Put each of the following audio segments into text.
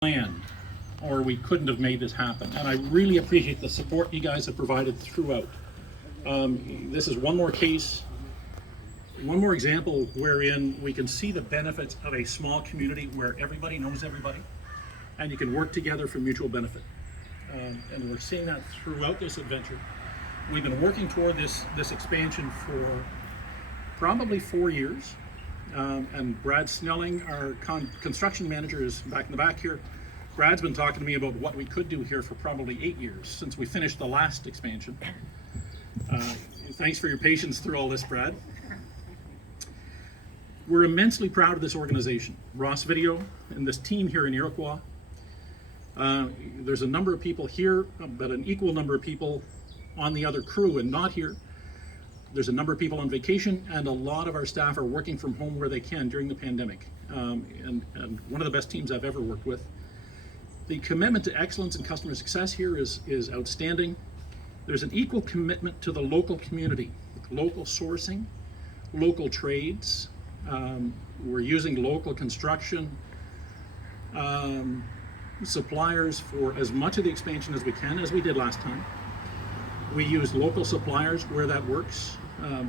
plan, or we couldn't have made this happen. And I really appreciate the support you guys have provided throughout. This is one more case, one more example wherein we can see the benefits of a small community where everybody knows everybody and you can work together for mutual benefit. And we're seeing that throughout this adventure. We've been working toward this expansion for probably 4 years. And Brad Snelling, our construction manager, is back in the back here. Brad's been talking to me about what we could do here for probably 8 years since we finished the last expansion. Thanks for your patience through all this, Brad. We're immensely proud of this organization, Ross Video, and this team here in Iroquois. There's a number of people here, but an equal number of people on the other crew and not here. There's a number of people on vacation, and a lot of our staff are working from home where they can during the pandemic. And one of the best teams I've ever worked with. The commitment to excellence and customer success here is outstanding. There's an equal commitment to the local community, local sourcing, local trades. We're using local construction suppliers for as much of the expansion as we can, as we did last time. We use local suppliers where that works,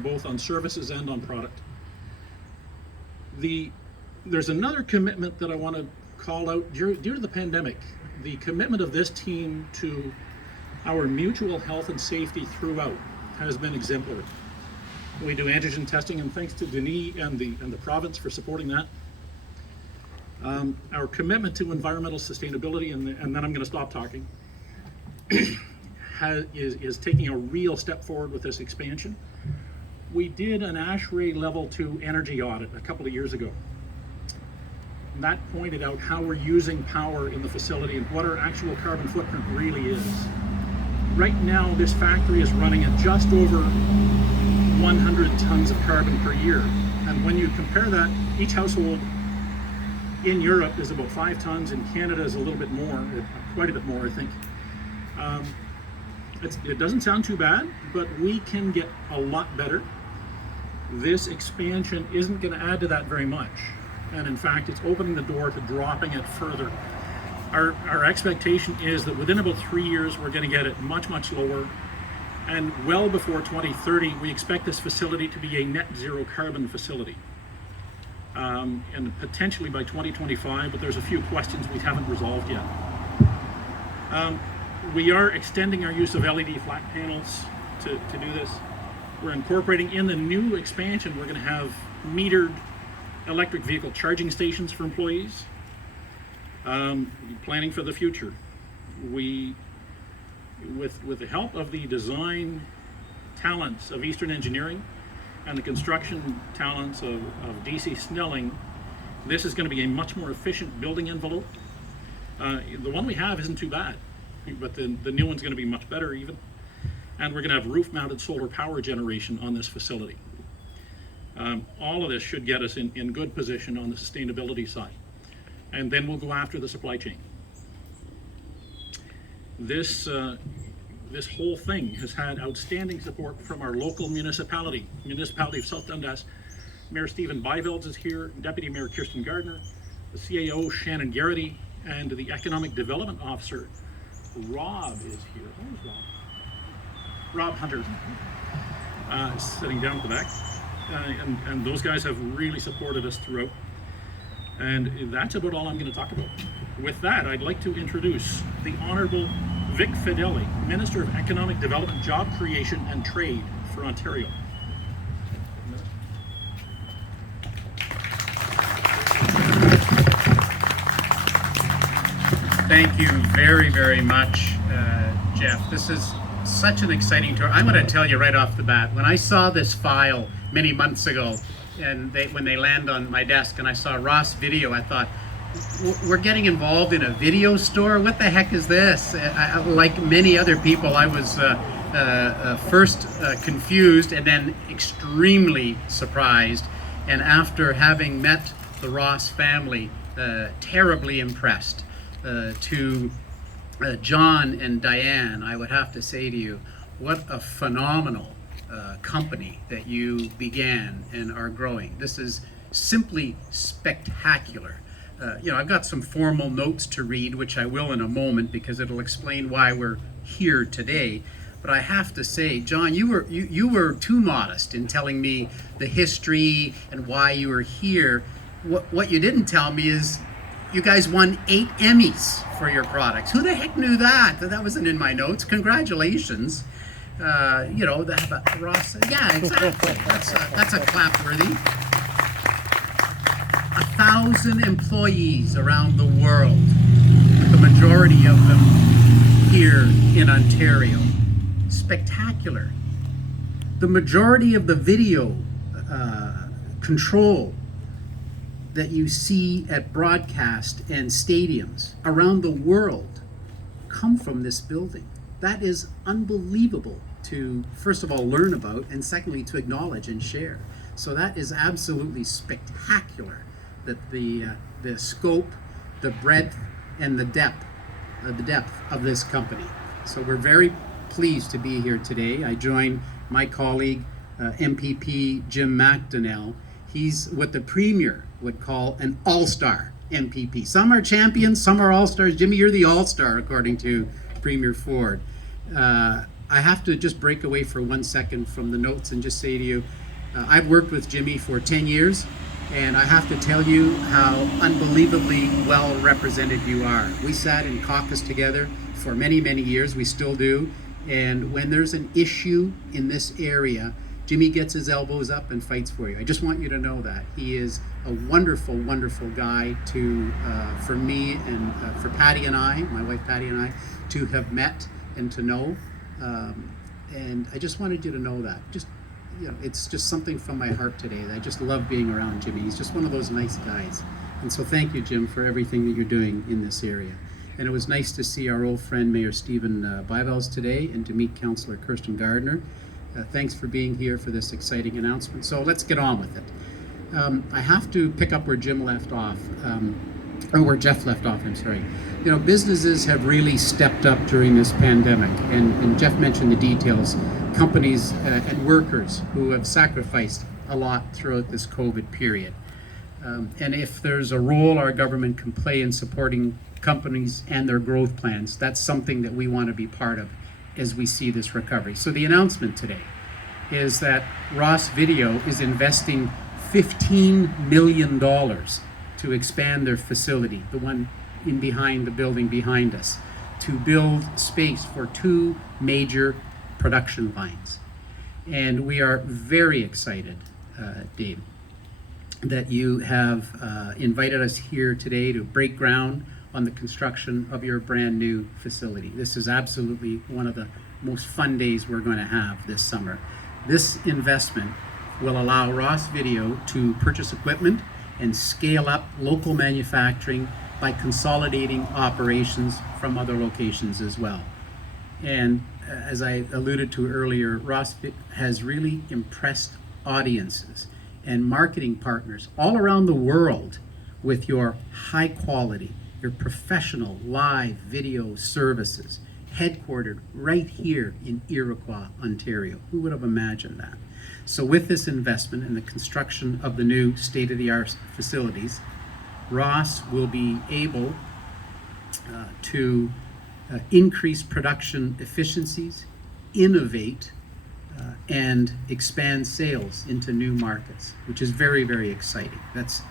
both on services and on product. There's another commitment that I want to call out due to the pandemic. The commitment of this team to our mutual health and safety throughout has been exemplary. We do antigen testing, and thanks to Denis and the province for supporting that. Our commitment to environmental sustainability, and then I'm going to stop talking, is taking a real step forward with this expansion. We did an ASHRAE Level 2 energy audit a couple of years ago. And that pointed out how we're using power in the facility and what our actual carbon footprint really is. Right now, this factory is running at just over 100 tons of carbon per year. And when you compare that, each household in Europe is about 5 tons, in Canada is a little bit more, quite a bit more, I think. It doesn't sound too bad, but we can get a lot better. This expansion isn't going to add to that very much. And in fact, it's opening the door to dropping it further. Our expectation is that within about 3 years, we're going to get it much, much lower. And well before 2030, we expect this facility to be a net zero carbon facility. And potentially by 2025, but there's a few questions we haven't resolved yet. We are extending our use of LED flat panels to do this. We're incorporating in the new expansion, we're going to have metered electric vehicle charging stations for employees. Planning for the future. With the help of the design talents of Eastern Engineering and the construction talents of DC Snelling, this is going to be a much more efficient building envelope. The one we have isn't too bad, but the new one's going to be much better even. And we're going to have roof-mounted solar power generation on this facility. All of this should get us in good position on the sustainability side. And then we'll go after the supply chain. This whole thing has had outstanding support from our local municipality of South Dundas. Mayor Stephen Byvelds is here, Deputy Mayor Kirsten Gardner, the CAO Shannon Garrity, and the Economic Development Officer Rob is here. Where's Rob? Rob Hunter, sitting down at the back. And those guys have really supported us throughout. And that's about all I'm going to talk about. With that, I'd like to introduce the Honourable Vic Fedeli, Minister of Economic Development, Job Creation and Trade for Ontario. Thank you very, very much, Jeff. This is such an exciting tour. I'm going to tell you right off the bat, when I saw this file many months ago, and when they land on my desk and I saw Ross Video, I thought, we're getting involved in a video store? What the heck is this? Like many other people, I was first confused and then extremely surprised. And after having met the Ross family, terribly impressed. To John and Diane, I would have to say to you, what a phenomenal company that you began and are growing. This is simply spectacular. I've got some formal notes to read, which I will in a moment because it'll explain why we're here today. But I have to say, John, you were too modest in telling me the history and why you were here. What you didn't tell me is you guys won 8 Emmys for your products. Who the heck knew that? That wasn't in my notes. Congratulations. Ross. Yeah, exactly. That's a clap worthy. 1,000 employees around the world, with the majority of them here in Ontario. Spectacular. The majority of the video control that you see at broadcast and stadiums around the world come from this building. That is unbelievable to, first of all, learn about, and secondly, to acknowledge and share. So that is absolutely spectacular, that the scope, the breadth, and the depth of this company. So we're very pleased to be here today. I join my colleague, MPP Jim McDonnell. He's what the Premier would call an all-star MPP. Some are champions, some are all-stars. Jimmy, you're the all-star, according to Premier Ford. I have to just break away for 1 second from the notes and just say to you, I've worked with Jimmy for 10 years, and I have to tell you how unbelievably well represented you are. We sat in caucus together for many, many years. We still do. And when there's an issue in this area, Jimmy gets his elbows up and fights for you. I just want you to know that. He is a wonderful, wonderful guy for me and for Patty and I, my wife Patty and I, to have met and to know. And I just wanted you to know that. It's just something from my heart today. I just love being around Jimmy. He's just one of those nice guys. And so thank you, Jim, for everything that you're doing in this area. And it was nice to see our old friend Mayor Stephen Bybels today, and to meet Councillor Kirsten Gardner. Thanks for being here for this exciting announcement. So let's get on with it. I have to pick up where Jim left off, or where Jeff left off, I'm sorry. Businesses have really stepped up during this pandemic, and Jeff mentioned the details. Companies and workers who have sacrificed a lot throughout this COVID period. And if there's a role our government can play in supporting companies and their growth plans, that's something that we want to be part of as we see this recovery. So the announcement today is that Ross Video is investing $15 million to expand their facility, the one in behind the building behind us, to build space for 2 major production lines. And we are very excited, Dave, that you have invited us here today to break ground on the construction of your brand new facility. This is absolutely one of the most fun days we're going to have this summer. This investment will allow Ross Video to purchase equipment and scale up local manufacturing by consolidating operations from other locations as well. And as I alluded to earlier, Ross has really impressed audiences and marketing partners all around the world with your high quality, your professional live video services, headquartered right here in Iroquois, Ontario. Who would have imagined that? So with this investment in the construction of the new state-of-the-art facilities, Ross will be able to increase production efficiencies, innovate, and expand sales into new markets, which is very, very exciting. That's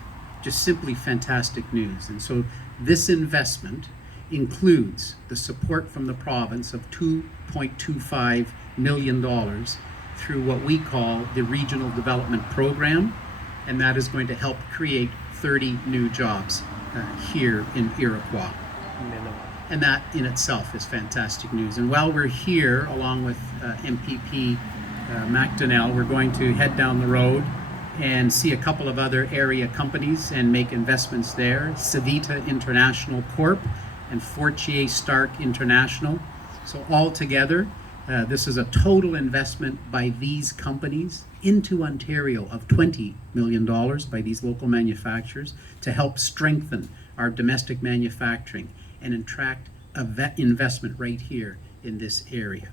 just simply fantastic news. And so this investment includes the support from the province of $2.25 million through what we call the Regional Development Program, and that is going to help create 30 new jobs here in Iroquois. And that in itself is fantastic news. And while we're here, along with MPP McDonnell, we're going to head down the road and see a couple of other area companies and make investments there. Civita International Corp and Fortier Stark International. So all together, this is a total investment by these companies into Ontario of $20 million by these local manufacturers to help strengthen our domestic manufacturing and attract investment right here in this area.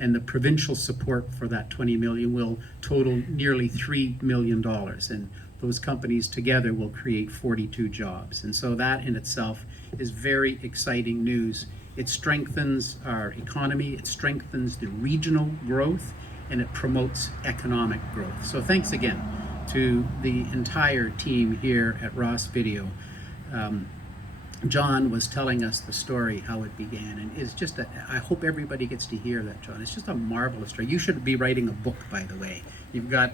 And the provincial support for that $20 million will total nearly $3 million. And those companies together will create 42 jobs. And so that in itself is very exciting news. It strengthens our economy, it strengthens the regional growth, and it promotes economic growth. So thanks again to the entire team here at Ross Video. John was telling us the story, how it began, and it's just I hope everybody gets to hear that, John. It's just a marvelous story. You should be writing a book, by the way. You've got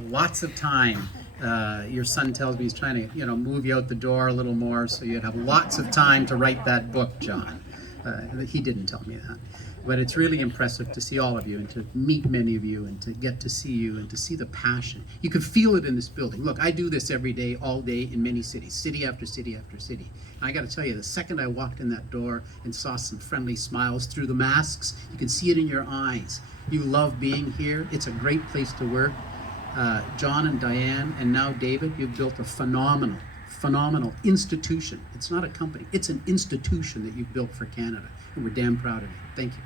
lots of time. Your son tells me he's trying to, move you out the door a little more, so you'd have lots of time to write that book, John. He didn't tell me that. But it's really impressive to see all of you and to meet many of you and to get to see you and to see the passion. You can feel it in this building. Look, I do this every day, all day in many cities, city after city after city. And I got to tell you, the second I walked in that door and saw some friendly smiles through the masks, you can see it in your eyes. You love being here. It's a great place to work. John and Diane and now David, you've built a phenomenal institution. It's not a company, it's an institution that you've built for Canada. And we're damn proud of you. Thank you.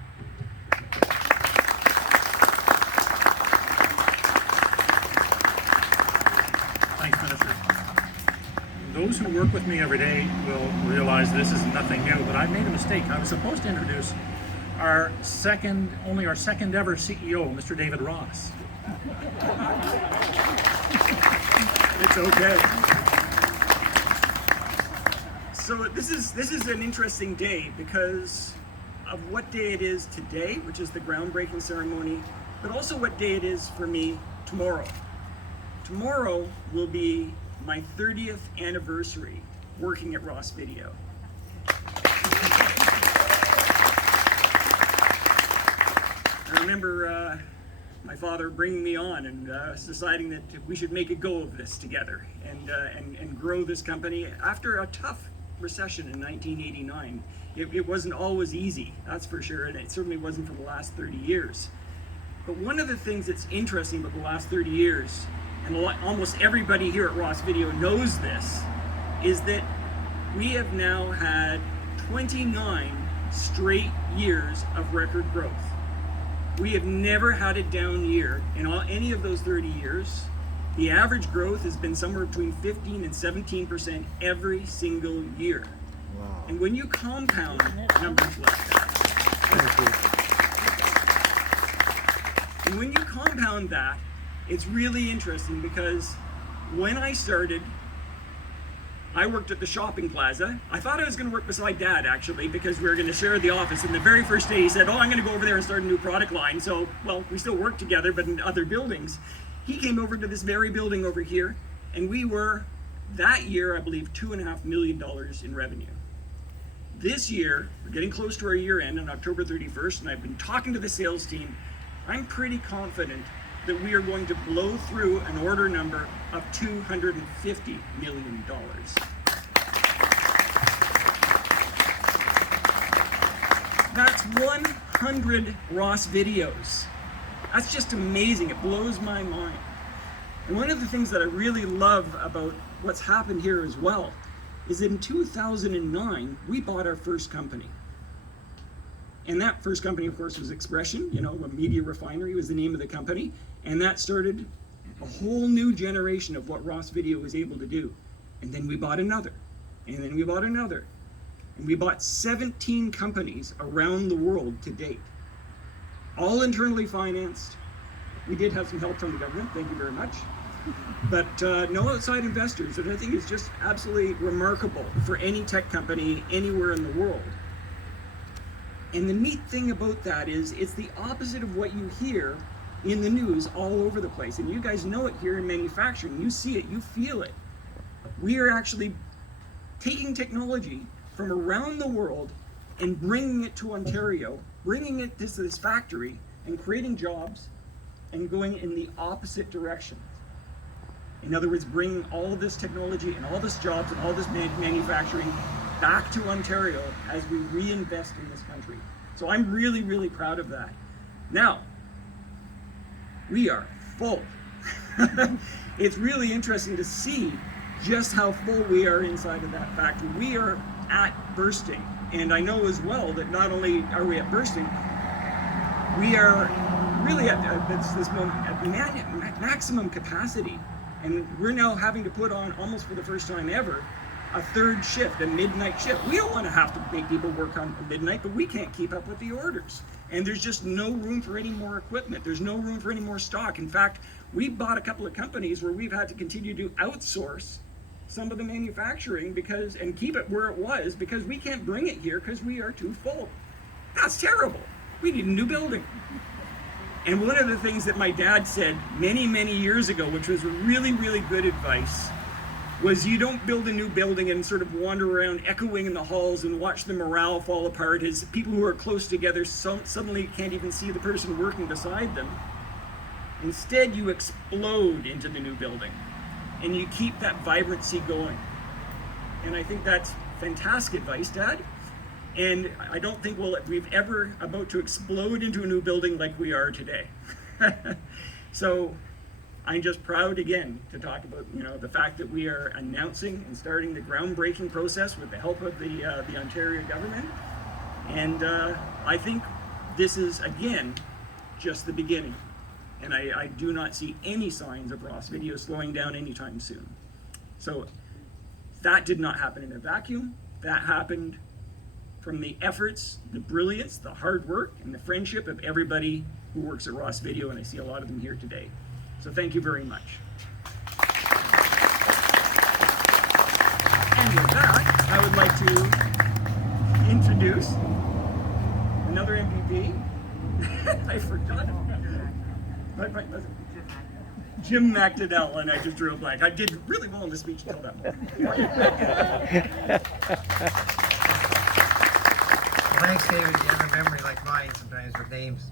Thanks, Minister. Those who work with me every day will realize this is nothing new, but I made a mistake. I was supposed to introduce our second ever CEO, Mr. David Ross. It's okay. So this is an interesting day because of what day it is today, which is the groundbreaking ceremony, but also what day it is for me tomorrow. Tomorrow will be my 30th anniversary working at Ross Video. I remember my father bringing me on and deciding that we should make a go of this together and grow this company after a tough recession in 1989. It wasn't always easy, that's for sure, and it certainly wasn't for the last 30 years. But one of the things that's interesting about the last 30 years, and almost everybody here at Ross Video knows this, is that we have now had 29 straight years of record growth. We have never had a down year in any of those 30 years. The average growth has been somewhere between 15 and 17% every single year. Wow. And when you compound numbers like that, and when you compound that, it's really interesting because when I started, I worked at the shopping plaza. I thought I was going to work beside Dad, actually, because we were going to share the office. And the very first day he said, I'm going to go over there and start a new product line. So, we still worked together, but in other buildings. He came over to this very building over here, and we were, that year, I believe, $2.5 million in revenue. This year, we're getting close to our year end on October 31st, and I've been talking to the sales team. I'm pretty confident that we are going to blow through an order number of $250 million. That's 100 Ross Videos. That's just amazing. It blows my mind. And one of the things that I really love about what's happened here as well is in 2009, we bought our first company. And that first company, of course, was Expression, a media refinery was the name of the company. And that started a whole new generation of what Ross Video was able to do. And then we bought another, and then we bought another. And we bought 17 companies around the world to date. All internally financed. We did have some help from the government, thank you very much. But no outside investors, and I think it's just absolutely remarkable for any tech company anywhere in the world. And the neat thing about that is it's the opposite of what you hear in the news all over the place. And you guys know it here in manufacturing. You see it, you feel it. We are actually taking technology from around the world and bringing it to Ontario, bringing it to this factory and creating jobs and going in the opposite direction. In other words, bringing all this technology and all this jobs and all this manufacturing back to Ontario as we reinvest in this country. So I'm really, really proud of that. Now, we are full. It's really interesting to see just how full we are inside of that factory. We are at bursting. And I know as well that not only are we at bursting, we are really at this moment at maximum capacity. And we're now having to put on, almost for the first time ever, a third shift, a midnight shift. We don't want to have to make people work on midnight, but we can't keep up with the orders. And there's just no room for any more equipment. There's no room for any more stock. In fact, we bought a couple of companies where we've had to continue to outsource some of the manufacturing and keep it where it was because we can't bring it here because we are too full. That's terrible. We need a new building. And one of the things that my dad said many, many years ago, which was really, really good advice, was you don't build a new building and sort of wander around echoing in the halls and watch the morale fall apart as people who are close together suddenly can't even see the person working beside them. Instead, you explode into the new building and you keep that vibrancy going. And I think that's fantastic advice, Dad. And I don't think we've ever about to explode into a new building like we are today. So I'm just proud again to talk about the fact that we are announcing and starting the groundbreaking process with the help of the Ontario government. And I think this is again just the beginning. And I do not see any signs of Ross Video slowing down anytime soon. So that did not happen in a vacuum. That happened from the efforts, the brilliance, the hard work, and the friendship of everybody who works at Ross Video, and I see a lot of them here today. So thank you very much. And with that, I would like to introduce another MVP. I forgot him. Jim McDonnell, and I just drew a blank. I did really well in the speech until that moment. Thanks, David. You have a memory like mine sometimes with names.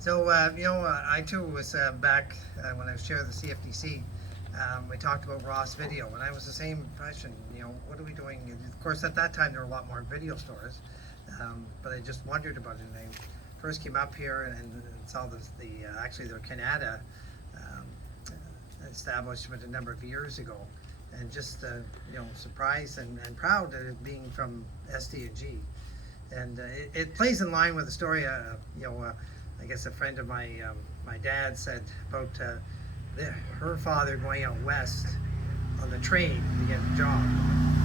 So, I too was back when I was chair of the CFTC. We talked about Ross Video, and I was the same impression. What are we doing? Of course, at that time there were a lot more video stores, but I just wondered about it. And I first came up here and saw actually the Canada establishment a number of years ago, and just surprised and proud at it being from SD&G. And it plays in line with the story. I guess a friend of my dad said about her father going out west on the train to get a job,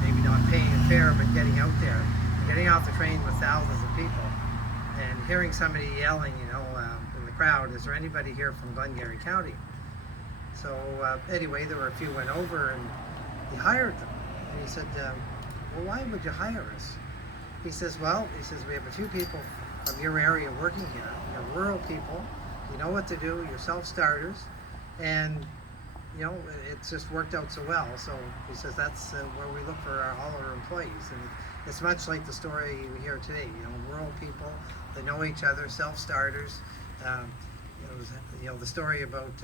maybe not paying a fare, but getting out there, getting off the train with thousands of people, and hearing somebody yelling, in the crowd, "Is there anybody here from Glengarry County?" So anyway, there were a few went over, and he hired them. And he said, "Well, why would you hire us?" He says, "We have a few people from your area working here. You're rural people. You know what to do. You're self-starters, and it's just worked out so well." So he says that's where we look for all our employees, and it's much like the story we hear today. Rural people, they know each other, self-starters. The story about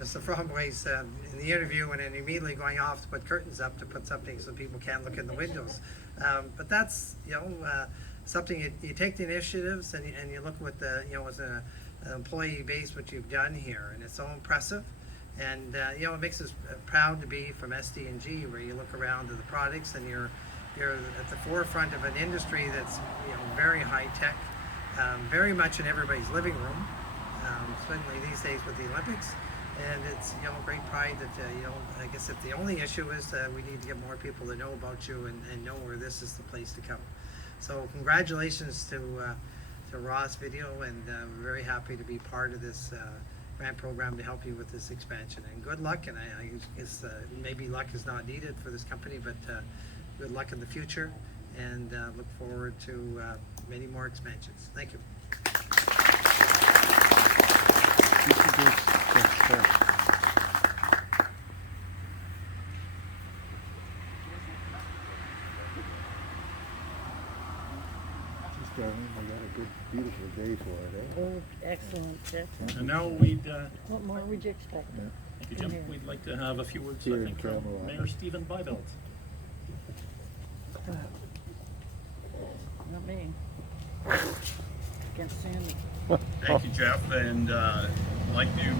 Mr. Fromboy's in the interview and then immediately going off to put curtains up to put something so people can't look in the windows. But that's something you take the initiatives and you look with the as an employee base what you've done here, and it's so impressive. And it makes us proud to be from SD&G, where you look around at the products and you're at the forefront of an industry that's very high tech, very much in everybody's living room, certainly these days with the Olympics. And it's great pride that I guess if the only issue is we need to get more people to know about you and know where this is the place to come. So congratulations to Ross Video, and we're very happy to be part of this grant program to help you with this expansion. And good luck. And I guess maybe luck is not needed for this company, but good luck in the future, and look forward to many more expansions. Thank you. We got a good, beautiful day for it, eh? Oh, excellent, Jeff. And now we'd, What more would you expect? thank you, Jim. We'd like to have a few words, Here I in think, from Camera. Mayor Stephen Bybelt. Not me. Can't stand it. Thank you, Jeff, and I'd like to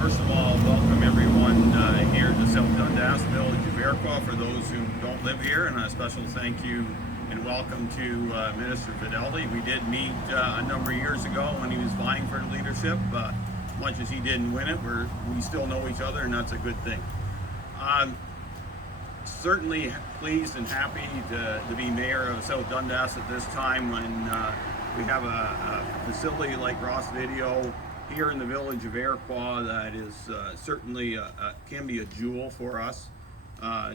first of all welcome everyone here to South Dundas Village of Iroquois, for those who don't live here, and a special thank you and welcome to Minister Fidelity. We did meet a number of years ago when he was vying for leadership. Much as he didn't win it, we still know each other, and that's a good thing. I'm certainly pleased and happy to be mayor of South Dundas at this time when we have a facility like Ross Video here in the village of Iroquois that is certainly can be a jewel for us.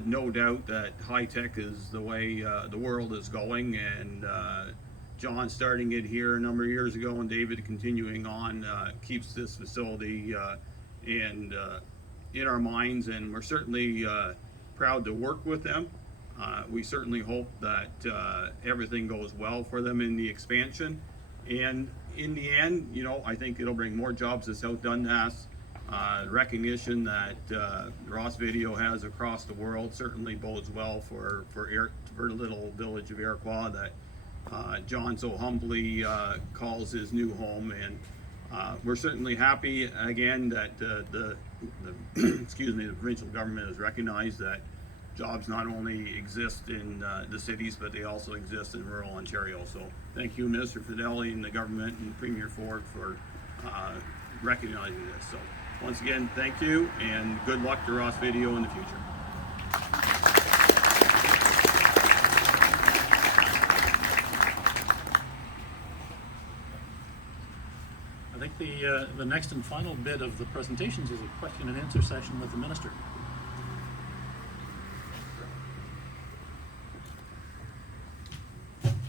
No doubt that high tech is the way the world is going, and John starting it here a number of years ago and David continuing on keeps this facility in our minds, and we're certainly proud to work with them. We certainly hope that everything goes well for them in the expansion, and in the end, you know, I think it'll bring more jobs to South Dundas. Recognition that Ross Video has across the world certainly bodes well for the little village of Iroquois that John so humbly calls his new home, and we're certainly happy again that the excuse me, the provincial government has recognized that jobs not only exist in the cities, but they also exist in rural Ontario. So thank you, Minister Fedeli, and the government and Premier Ford for recognizing this. So once again, thank you, and good luck to Ross Video in the future. I think the next and final bit of the presentations is a question and answer session with the minister.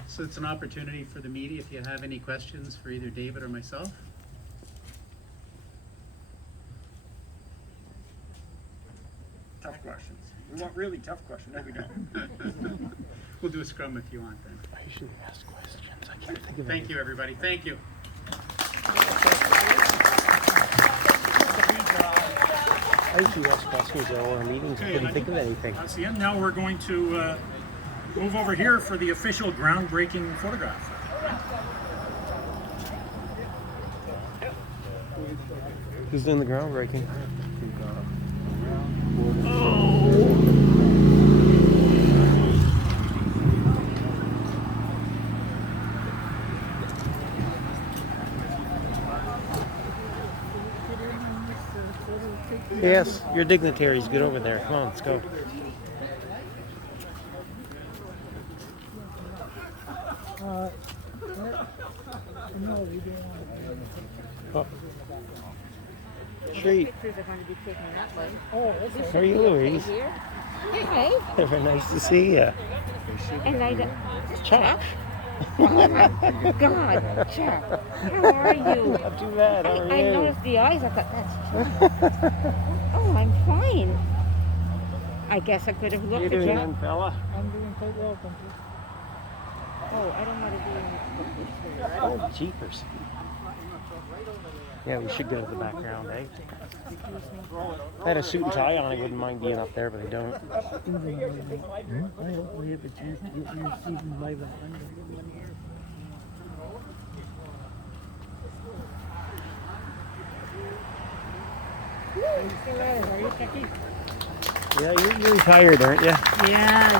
So it's an opportunity for the media if you have any questions for either David or myself. Tough questions. We want really tough questions. No, we don't. We'll do a scrum if you want then. I usually ask questions. I can't think of Thank you, everybody. Thank you. I usually ask questions at all our meetings. I Okay, couldn't and think of anything. That's the end. Now we're going to move over here for the official groundbreaking photograph. Who's doing the groundbreaking? Yes, your dignitaries. Get over there. Come on, let's go. No, we don't want to. Treat. Pictures are going to be taken that way. Oh, okay. How are you, Louise? Here. Hey. Very nice to see you. And I Chuck. Oh my God, Chuck. How are you? Not too bad. How are you? I noticed the eyes. I thought that's Chuck. Oh, I'm fine. I guess I could have How looked you at doing, you. young fella? I'm doing quite well, thank you. Oh, I don't want to do anything. Oh, jeepers. Yeah, we should go to the background, eh? I had a suit and tie on. I wouldn't mind being up there, but I don't. I hope we have a chance to get you even by the end. Yeah, you're retired, aren't you? Yeah,